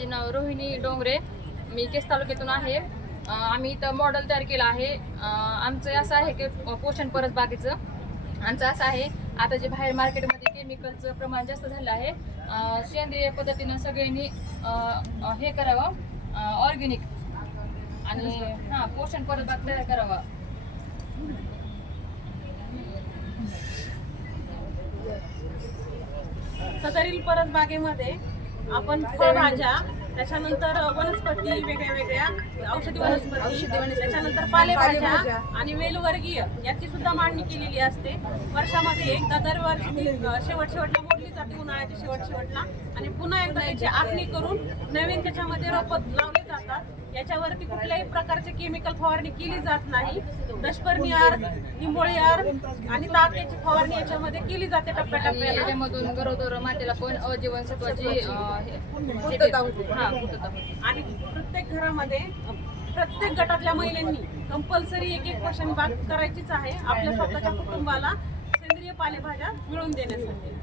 माझे नाव रोहिणी डोंगरे, मी केस तालुक्यातून आहे. आम्ही इथं मॉडेल तयार केलं आहे. आमचं असं आहे की पोषण परस बागेचं आमचं असं आहे. आता जे बाहेर मार्केटमध्ये केमिकलचं प्रमाण जास्त झालं आहे, सेंद्रिय पद्धतीनं सगळ्यांनी हे करावं, ऑर्गॅनिक आणि पोषण परस बाग तयार करावा. सदरील परसबागेमध्ये आपण फळभाज्या, त्याच्यानंतर वनस्पती, वेगळ्या औषधी वनस्पती, त्याच्यानंतर पालेभाज्या आणि वेलवर्गीय याची सुद्धा मांडणी केलेली असते. वर्षामध्ये एकदा दरवर्षी शेवटला मोडली जाते, उन्हाळ्याच्या शेवटला, आणि पुन्हा एकदा त्याची आखणी करून नवीन त्याच्यामध्ये रोपं लावले जातात. याच्यावरती कुठल्याही प्रकारचे केमिकल फवारणी केली जात नाही. दशपर्णीआर, निंबोळीआर आणि ताकाची फवारणी याच्यामध्ये केली जाते टप्प्याटप्प्याने. याच्यामधून गरोदर मातेला पण अजीवनसत्वाची आणि प्रत्येक घरामध्ये प्रत्येक गटातल्या महिलांनी कंपल्सरी एक पोषण बाग करायचीच आहे, आपल्या स्वतःच्या कुटुंबाला सेंद्रिय पालेभाज्या मिळवून देण्यासाठी.